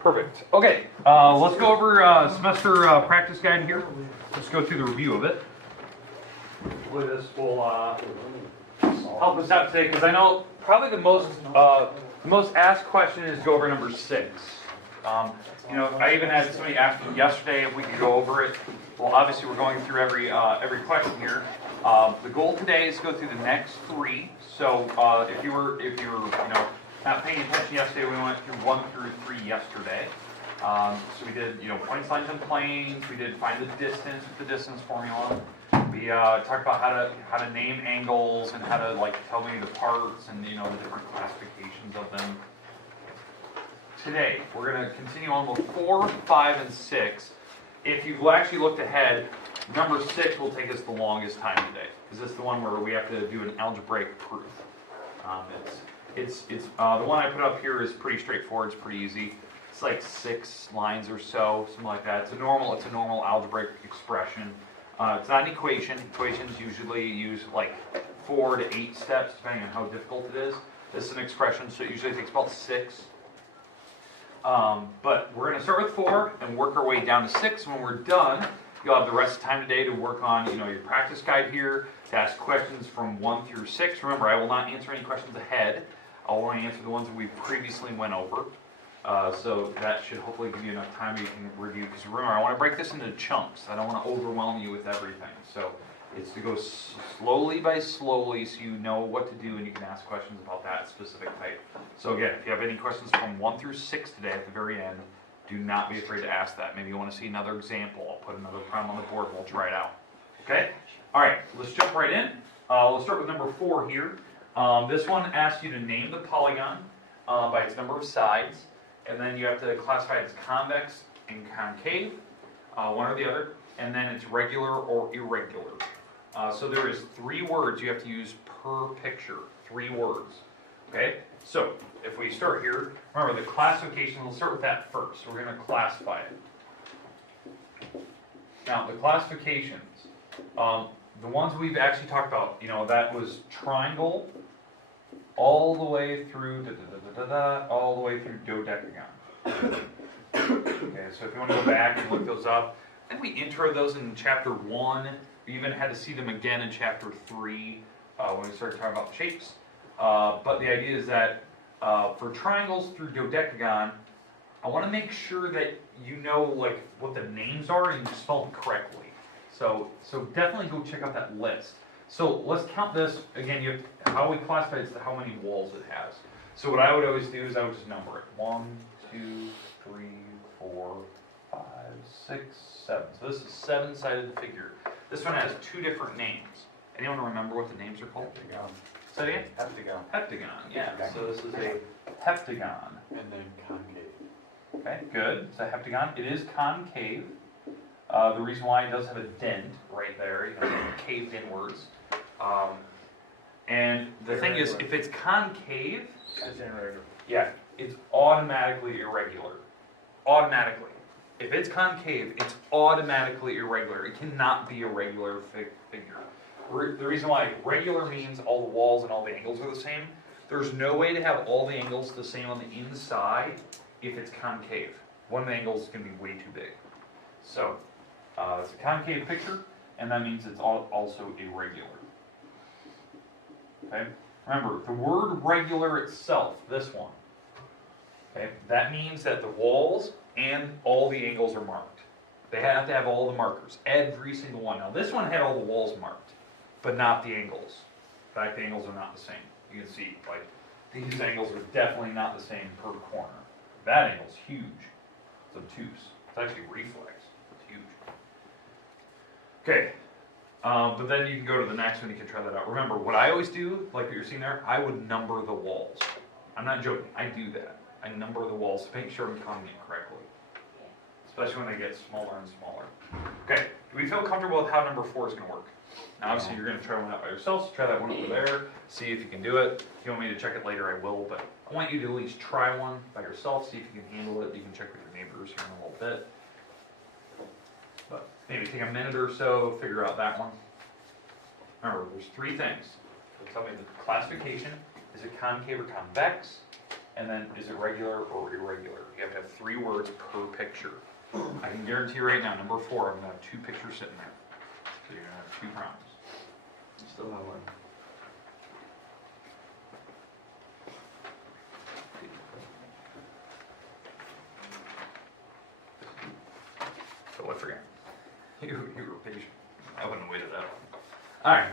Perfect. Okay, let's go over semester practice guide here. Let's go through the review of it. Hopefully this will help us out today, because I know probably the most asked question is go over number 6. I even had somebody ask me yesterday if we could go over it. Well, obviously we're going through every question here. The goal today is to go through the next 3. So if you were not paying attention yesterday, we went through 1 through 3 yesterday. So we did points, lines, and planes. We did find the distance with the distance formula. We talked about how to name angles and how to tell me the parts and the different classifications of them. Today we're going to continue on with 4, 5, and 6. If you've actually looked ahead, number 6 will take us the longest time today, because it's the one where we have to do an algebraic proof. It's the one I put up here is pretty straightforward. It's pretty easy. It's like 6 lines or so, something like that. It's a normal algebraic expression. It's not an equation. Equations usually use like 4 to 8 steps, depending on how difficult it is. This is an expression, so it usually takes about 6. But we're going to start with 4 and work our way down to 6. When we're done, you'll have the rest of the time today to work on your practice guide here, to ask questions from 1 through 6. Remember, I will not answer any questions ahead. I'll only answer the ones that we previously went over. So that should hopefully give you enough time you can review. Because remember, I want to break this into chunks. I don't want to overwhelm you with everything. So it's to go slowly by slowly, so you know what to do and you can ask questions about that specific type. So again, if you have any questions from 1 through 6 today at the very end, do not be afraid to ask that. Maybe you want to see another example. I'll put another problem on the board and we'll try it out. Okay? All right, let's jump right in. Let's start with number 4 here. This one asks you to name the polygon by its number of sides, and then you have to classify it as convex and concave, one or the other, and then it's regular or irregular. So there is 3 words you have to use per picture. 3 words. Okay? So if we start here, remember the classification, we'll start with that first. We're going to classify it. Now, the classifications, the ones we've actually talked about, that was triangle all the way through all the way through dodecagon. Okay, so if you want to go back and look those up, I think we introed those in chapter 1. We even had to see them again in chapter 3 when we started talking about shapes. But the idea is that for triangles through dodecagon, I want to make sure that you know what the names are and you spell them correctly. So definitely go check out that list. So let's count this again. How we classify it is how many walls it has. So what I would always do is I would just number it: 1, 2, 3, 4, 5, 6, 7. So this is a 7-sided figure. This one has 2 different names. Anyone remember what the names are called? Say it again? Heptagon. Heptagon, yeah. So this is a heptagon. And then concave. Okay, good. It's a heptagon. It is concave. The reason why it does have a dent right there, it has caved inwards. And the thing is, if it's concave, It's irregular. yeah, it's automatically irregular. Automatically. If it's concave, it's automatically irregular. It cannot be a regular figure. The reason why regular means all the walls and all the angles are the same. There's no way to have all the angles the same on the inside if it's concave. One of the angles is going to be way too big. So, it's a concave picture, and that means it's also irregular. Okay? Remember, the word regular itself, this one, okay, that means that the walls and all the angles are marked. They have to have all the markers, every single one. Now, this one had all the walls marked, but not the angles. In fact, the angles are not the same. You can see, these angles are definitely not the same per corner. That angle's huge. It's obtuse. It's actually reflex. It's huge. Okay. But then you can go to the next one, you can try that out. Remember, what I always do, like what you're seeing there, I would number the walls. I'm not joking, I do that. I number the walls to make sure I'm counting it correctly. Especially when they get smaller and smaller. Okay, do we feel comfortable with how number 4 is going to work? Now obviously you're going to try one out by yourselves, try that one over there, see if you can do it. If you want me to check it later, I will, but I want you to at least try one by yourself, see if you can handle it. You can check with your neighbors here in a little bit. But maybe take a minute or so, figure out that one. Remember, there's 3 things. So tell me the classification. Is it concave or convex? and then is it regular or irregular? You have to have 3 words per picture. I can guarantee you right now, number 4, I'm going to have 2 pictures sitting there. So you're going to have 2 problems. You still have one. So I forgot. You were patient. I wouldn't have waited that long. Alright.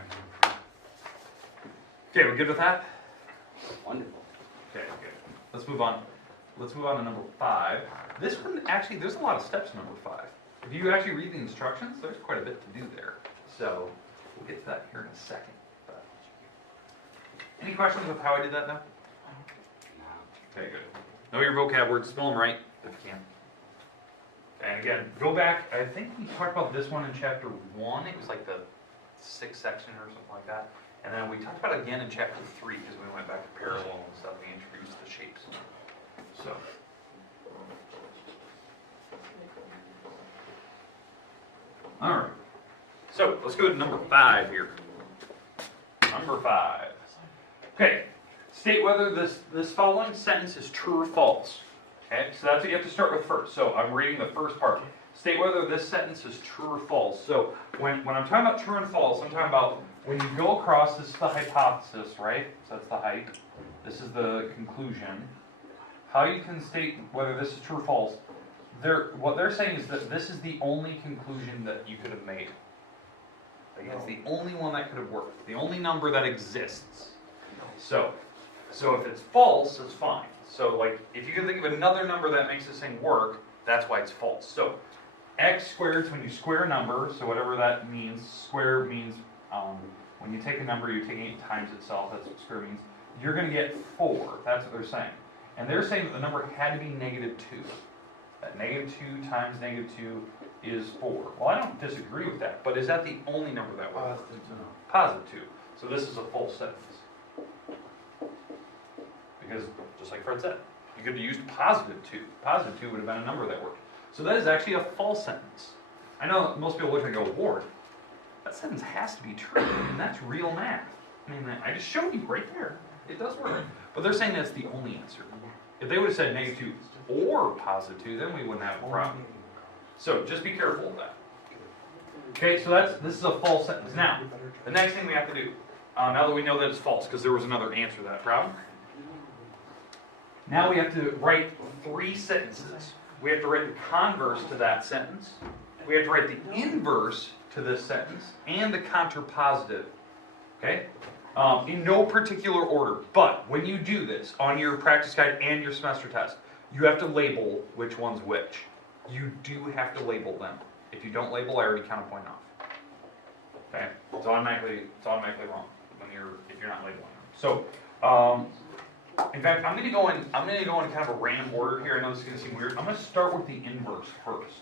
Okay, we good with that? Wonderful. Okay, good. Let's move on. Let's move on to number 5. This one, actually, there's a lot of steps in number 5. If you actually read the instructions, there's quite a bit to do there. So, we'll get to that here in a second. But any questions of how I did that now? Okay, good. Know your vocab words, spell them right if you can. And again, go back, I think we talked about this one in chapter 1. It was like the 6th section or something like that. And then we talked about it again in chapter 3 because we went back to parallel and stuff and introduced the shapes. So. Alright. So, let's go to number 5 here. Number 5. Okay. State whether this following sentence is true or false. Okay, so that's what you have to start with first. So I'm reading the first part. State whether this sentence is true or false. So when I'm talking about true and false, I'm talking about when you go across, this is the hypothesis, right? So that's the height. This is the conclusion. How you can state whether this is true or false, what they're saying is that this is the only conclusion that you could have made. Like, it's the only one that could have worked. The only number that exists. So if it's false, it's fine. So like, if you can think of another number that makes this thing work, that's why it's false. So x squared is when you square a number, so whatever that means, square means when you take a number, you're taking it times itself, that's what square means. You're going to get 4, that's what they're saying. And they're saying that the number had to be -2. That -2 times -2 is 4. Well, I don't disagree with that, but is that the only number that works? Positive 2. So this is a false sentence. Because, just like Fred said, you could have used +2. +2 would have been a number that worked. So that is actually a false sentence. I know most people look and go, Ward, that sentence has to be true, and that's real math. I mean, I just showed you right there. It does work. But they're saying that's the only answer. If they would have said -2 or +2, then we wouldn't have a problem. So just be careful of that. Okay, so this is a false sentence. Now, the next thing we have to do, now that we know that it's false, because there was another answer to that problem, now we have to write 3 sentences. We have to write the converse to that sentence. We have to write the inverse to this sentence, and the contrapositive. Okay? In no particular order. But when you do this on your practice guide and your semester test, you have to label which one's which. You do have to label them. If you don't label, I already count a point off. Okay? It's automatically wrong if you're not labeling them. So, in fact, I'm going to go in kind of a random order here. I know this is going to seem weird. I'm going to start with the inverse first.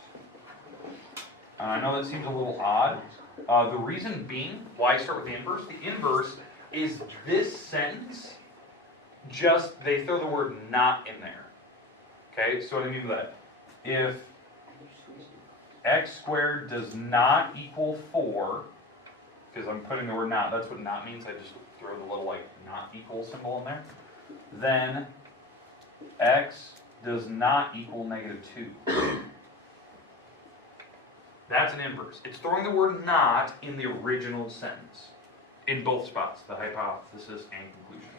I know that seems a little odd. The reason being why I start with the inverse is this sentence, just they throw the word not in there. Okay, so what I mean by that? If x squared does not equal 4, because I'm putting the word not, that's what not means, I just throw the little like not equal symbol in there, then x does not equal -2. That's an inverse. It's throwing the word not in the original sentence. In both spots, the hypothesis and conclusion.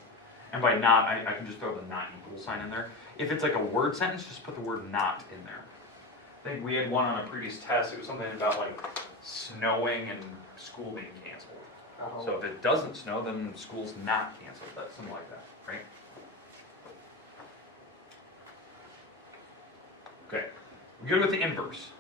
And by not, I can just throw the not equal sign in there. If it's like a word sentence, just put the word not in there. I think we had one on a previous test. It was something about like snowing and school being canceled. So if it doesn't snow, then school's not canceled. That's something like that, right? Okay, we're good with the inverse.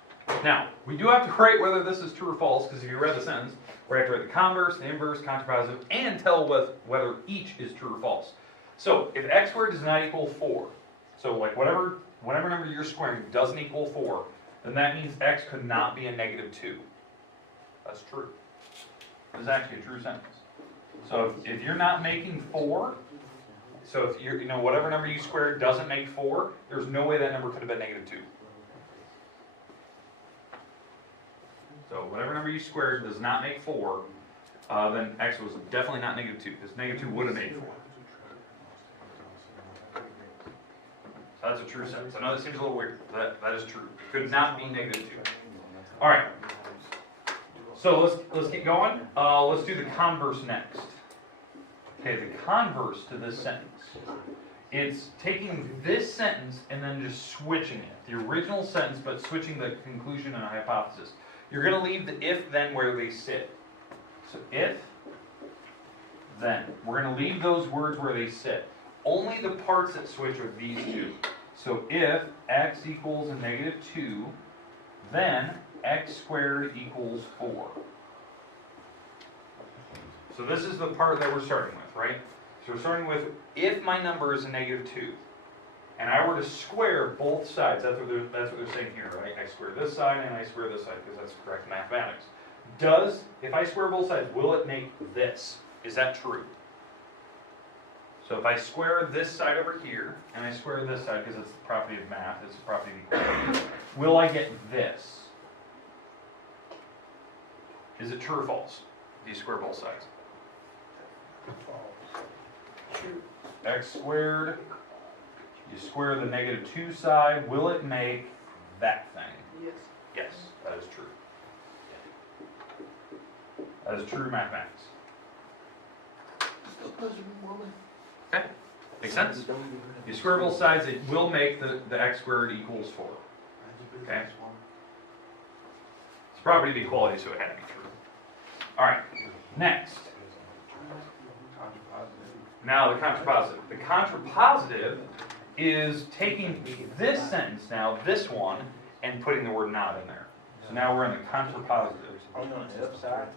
Now, we do have to write whether this is true or false, because if you read the sentence, we have to write the converse, the inverse, contrapositive, and tell whether each is true or false. So, if x squared does not equal 4, so like whatever number you're squaring doesn't equal 4, then that means x could not be a -2. That's true. This is actually a true sentence. So, if you're not making 4, so if you're, whatever number you squared doesn't make 4, there's no way that number could have been -2. So whatever number you squared does not make 4, then x was definitely not -2, because -2 would have made 4. So that's a true sentence. I know that seems a little weird. That is true. Could not be -2. All right. So let's get going. Let's do the converse next. Okay, the converse to this sentence. It's taking this sentence and then just switching it. The original sentence, but switching the conclusion and hypothesis. You're going to leave the if, then where they sit. So if, then. We're going to leave those words where they sit. Only the parts that switch are these two. So if x equals a -2, then x squared equals 4. So this is the part that we're starting with, right? So we're starting with, if my number is a -2, and I were to square both sides, that's what they're saying here, right? I square this side and I square this side, because that's correct mathematics. If I square both sides, will it make this? Is that true? So if I square this side over here, and I square this side, because it's the property of math, it's the property of equality, will I get this? Is it true or false? Do you square both sides? True. X squared, you square the -2 side, will it make that thing? Yes. Yes, that is true. That is true mathematics. Still pleasure woman. Okay, makes sense? You square both sides, it will make the x squared equals 4. Okay. It's property of equality, so it had to be true. Alright, next. Now the contrapositive. The contrapositive is taking this sentence now, this one, and putting the word not in there. So now we're in the contrapositive. Only on the upside.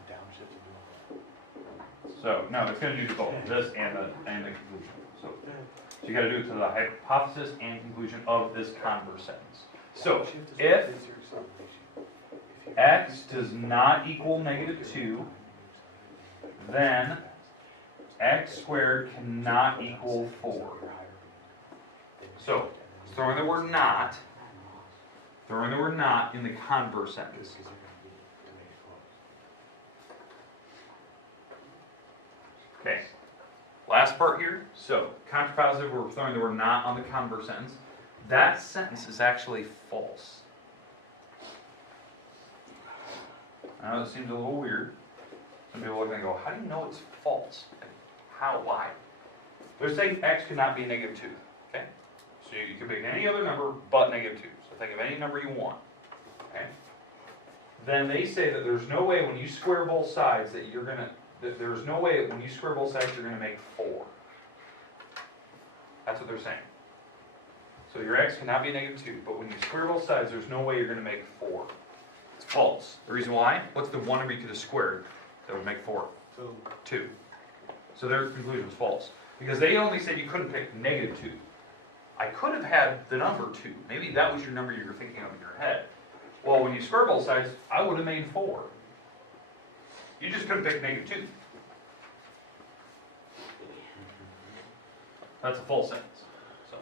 So, no, it's going to do both, this and the conclusion. So you got to do it to the hypothesis and conclusion of this converse sentence. So, if x does not equal -2, then x squared cannot equal 4. So, throwing the word not in the converse sentence. Okay, last part here. So, contrapositive, we're throwing the word not on the converse sentence. That sentence is actually false. I know it seems a little weird. Some people look and go, how do you know it's false? How? Why? They're saying x could not be -2. Okay? So you can pick any other number but -2. So think of any number you want. Okay? Then they say that there's no way when you square both sides that you're going to there's no way when you square both sides you're going to make 4. That's what they're saying. So your x cannot be -2, but when you square both sides, there's no way you're going to make 4. It's false. The reason why? What's the 1 over e to the squared that would make 4? 2. So their conclusion was false. Because they only said you couldn't pick -2. I could have had the number 2. Maybe that was your number you were thinking of in your head. Well, when you square both sides, I would have made 4. You just couldn't pick -2. That's a false sentence. So.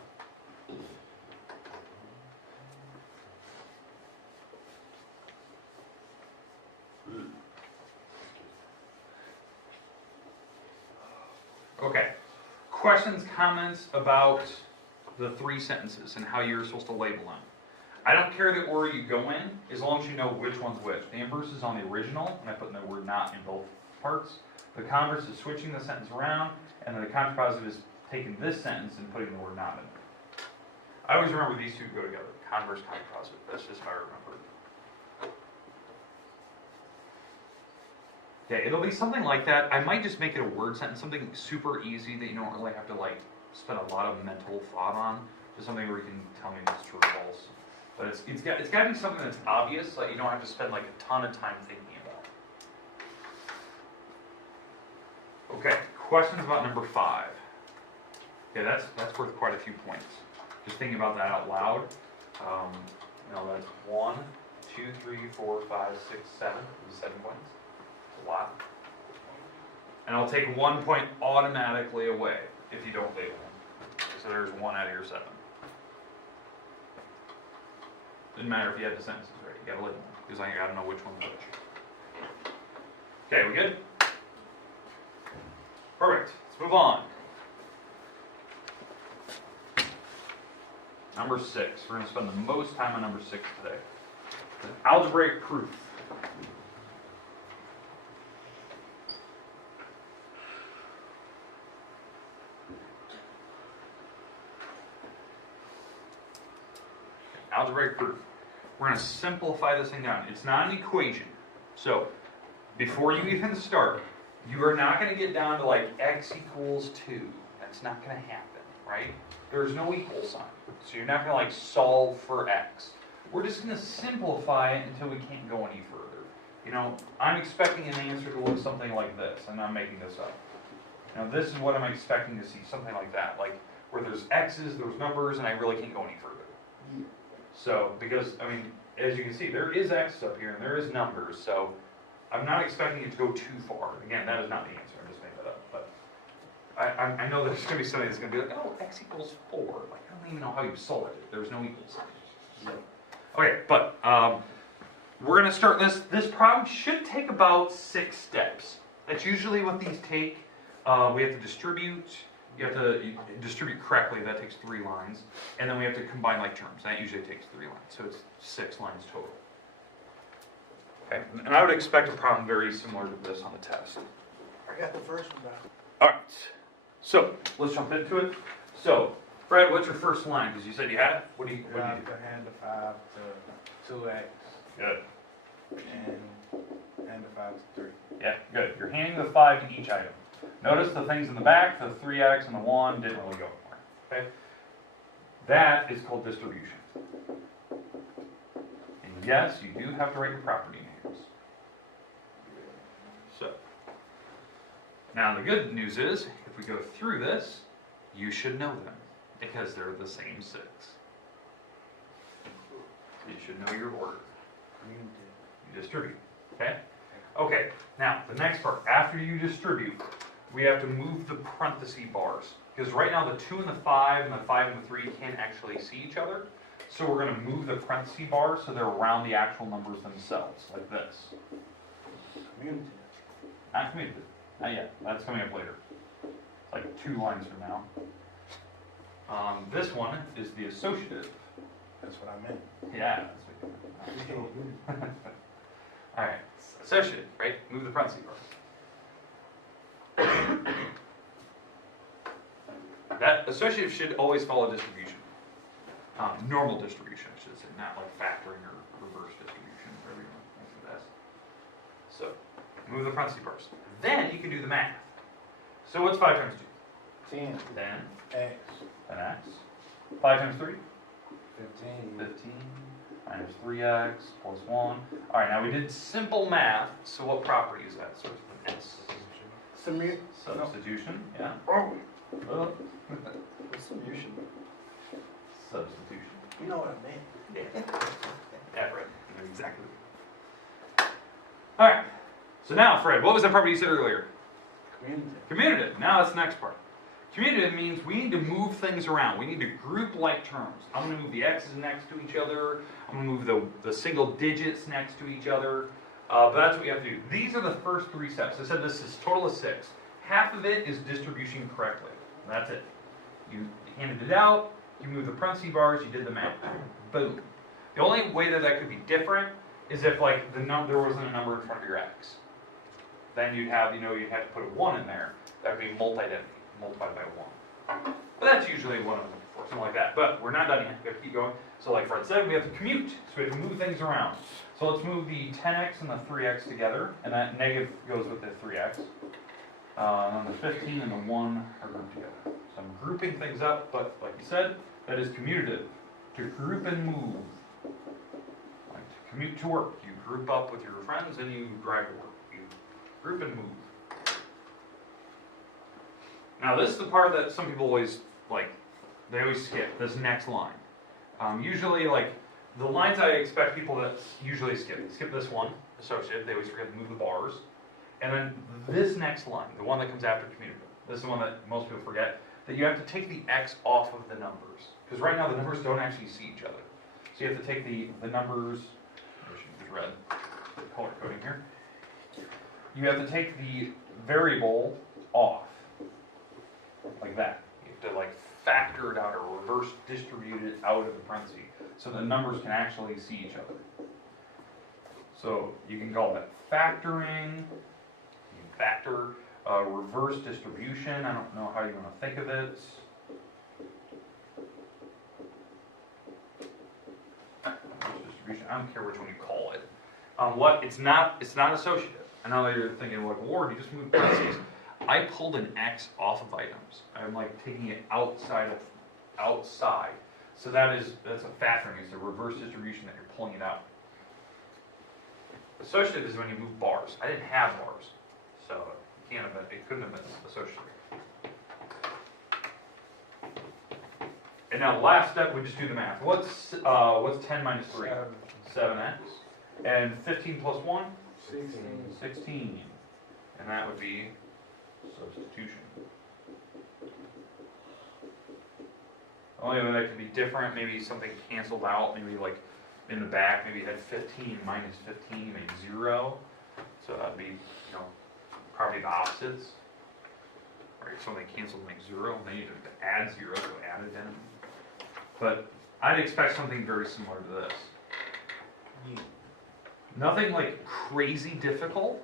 Okay. Questions, comments about the 3 sentences and how you're supposed to label them. I don't care the order you go in, as long as you know which one's which. The inverse is on the original, and I put the word not in both parts. The converse is switching the sentence around, and then the contrapositive is taking this sentence and putting the word not in it. I always remember these two go together. Converse, contrapositive. That's just how I remember it. Yeah, it'll be something like that. I might just make it a word sentence, something super easy that you don't really have to like spend a lot of mental thought on. Just something where you can tell me if it's true or false. But it's got to be something that's obvious, that you don't have to spend like a ton of time thinking about. Okay, questions about number 5. Okay, that's worth quite a few points. Just thinking about that out loud. That's 1, 2, 3, 4, 5, 6, 7. 7 points. It's a lot. And I'll take 1 point automatically away if you don't label them. So there's 1 out of your 7. Didn't matter if you had the sentences right. You gotta label them because I gotta know which one's which. Okay, we good? Perfect. Let's move on. Number 6. We're going to spend the most time on number 6 today. Algebraic proof. Algebraic proof. We're going to simplify this thing down. It's not an equation. So, before you even start, you are not going to get down to like x equals 2. That's not going to happen, right? There's no equal sign. So you're not going to like solve for x. We're just going to simplify it until we can't go any further. You know, I'm expecting an answer to look something like this, and I'm making this up. Now this is what I'm expecting to see, something like that. Like where there's x's, there's numbers, and I really can't go any further. So, because, I mean, as you can see, there is x up here, and there is numbers, so I'm not expecting it to go too far. Again, that is not the answer, I just made that up. But I know there's going to be somebody that's going to be like, oh, x equals 4. Like, I don't even know how you solve it. There's no equal sign. So, okay, but we're going to start this. This problem should take about 6 steps. That's usually what these take. We have to distribute. You have to distribute correctly. That takes 3 lines. And then we have to combine like terms. That usually takes 3 lines. So it's 6 lines total. Okay, and I would expect a problem very similar to this on the test. I got the first one down. All right, so let's jump into it. So, Brad, what's your first line? Because you said you had it. What do you do? Hand the 5 to 2x Good. and hand the 5 to 3. Yeah, good. You're handing the 5 to each item. Notice the things in the back, the 3x and the 1 didn't really go anywhere. Okay? That is called distribution. And yes, you do have to write your property names. So, now the good news is, if we go through this, you should know them, because they're the same 6. You should know your order. You distribute, okay? Okay, now, the next part, after you distribute, we have to move the parenthesis bars. Because right now the 2 and the 5 and the 5 and the 3 can't actually see each other. So we're going to move the parenthesis bars so they're around the actual numbers themselves, like this. Commutative. Not commutative. Not yet. That's coming up later. It's like 2 lines from now. This one is the associative. That's what I meant. Yeah. That's what you meant. All right. Associative, right? Move the parenthesis bars. That associative should always follow distribution. Normal distribution, I should say, not like factoring or reverse distribution, whatever you want to best. So, move the parenthesis bars. Then you can do the math. So what's 5 times 2? 10. 10. X. 10x. 5 times 3? 15. 15. Minus 3x plus 1. All right, now we did simple math, so what property is that? So it's an S. Substitution, yeah. Oh. What's solution? Substitution. You know what I meant. Yeah, right. You know exactly. All right. So now, Fred, what was the property you said earlier? Commutative. Commutative. Now that's the next part. Commutative means we need to move things around. We need to group like terms. I'm going to move the x's next to each other. I'm going to move the single digits next to each other. But that's what you have to do. These are the first 3 steps. I said this is total of 6. Half of it is distribution correctly. That's it. You handed it out. You moved the parenthesis bars. You did the math. Boom. The only way that could be different is if like there wasn't a number in front of your x. Then you'd have you'd have to put a 1 in there. That would be multi-identity, multiplied by 1. But that's usually what I'm looking for, something like that. But we're not done yet. We have to keep going. So like Fred said, we have to commute. So we have to move things around. So let's move the 10x and the 3x together, and that negative goes with the 3x. And then the 15 and the 1 are grouped together. So I'm grouping things up, but like you said, that is commutative. To group and move. Like to commute to work. You group up with your friends and you drive to work. You group and move. Now this is the part that some people always, they always skip, this next line. Usually, the lines I expect people to usually skip. They skip this one, associative, they always forget to move the bars. And then this next line, the one that comes after commutative, this is the one that most people forget, that you have to take the x off of the numbers. Because right now the numbers don't actually see each other. So you have to take the numbers, I should use red, the color coding here. You have to take the variable off, like that. You have to factor it out or reverse distribute it out of the parentheses so the numbers can actually see each other. So you can call that factoring, you can factor, reverse distribution, I don't know how you want to think of it. Reverse distribution, I don't care which one you call it. It's not associative. I know you're thinking like, Ward, you just moved parentheses. I pulled an X off of items. I'm like taking it outside. So that's a factoring, it's a reverse distribution that you're pulling it out. Associative is when you move bars. I didn't have bars, so it couldn't have been associative. And now the last step, we just do the math. What's 10 minus 3? 7x. And 15 plus 1? 16. And that would be substitution. Only way that could be different, maybe something canceled out, maybe like in the back, maybe you had 15 minus 15 made 0. So that'd be, probably the opposites. Right, something canceled makes 0, then you have to add 0, so add it in. But I'd expect something very similar to this. Nothing like crazy difficult,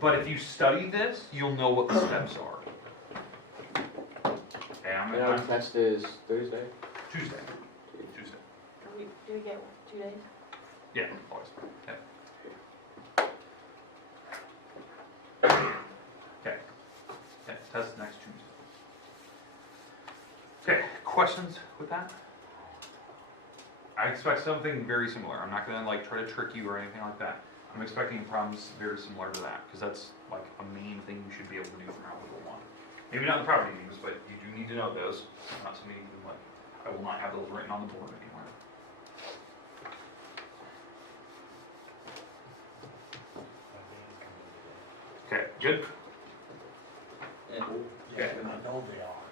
but if you study this, you'll know what the steps are. Okay, And our test is Thursday? Tuesday. Do we get 2 days? Yeah, always. Yeah. Okay. Okay, test next Tuesday. Okay, questions with that? I expect something very similar. I'm not gonna like try to trick you or anything like that. I'm expecting problems very similar to that, because that's like a main thing you should be able to do from Algebra 1. Maybe not the property names, but you do need to know those. Not something you can like, I will not have those written on the board anywhere. Okay, good? Okay. I know they are.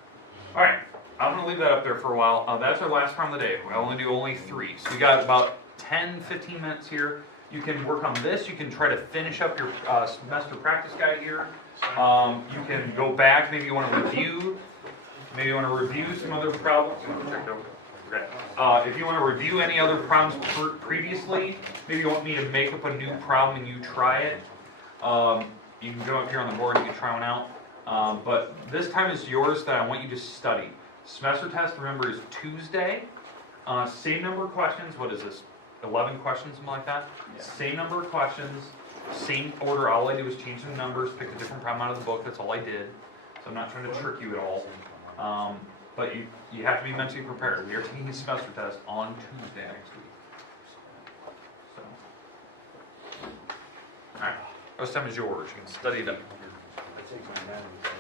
Alright, I'm going to leave that up there for a while. That's our last problem of the day. I only do 3. So we got about 10-15 minutes here. You can work on this. You can try to finish up your semester practice guide here. You can go back. Maybe you want to review. Maybe you want to review some other problems. Okay. If you want to review any other problems previously, maybe you want me to make up a new problem and you try it. You can go up here on the board and you can try one out. But this time is yours that I want you to study. Semester test, remember, is Tuesday. Same number of questions. What is this? 11 questions, something like that? Yeah. Same number of questions, same order. All I do is change the numbers, pick a different problem out of the book. That's all I did. So I'm not trying to trick you at all. But you have to be mentally prepared. We are taking a semester test on Tuesday next week. So, all right. Most time is yours. You can study it up. I take my anatomy test.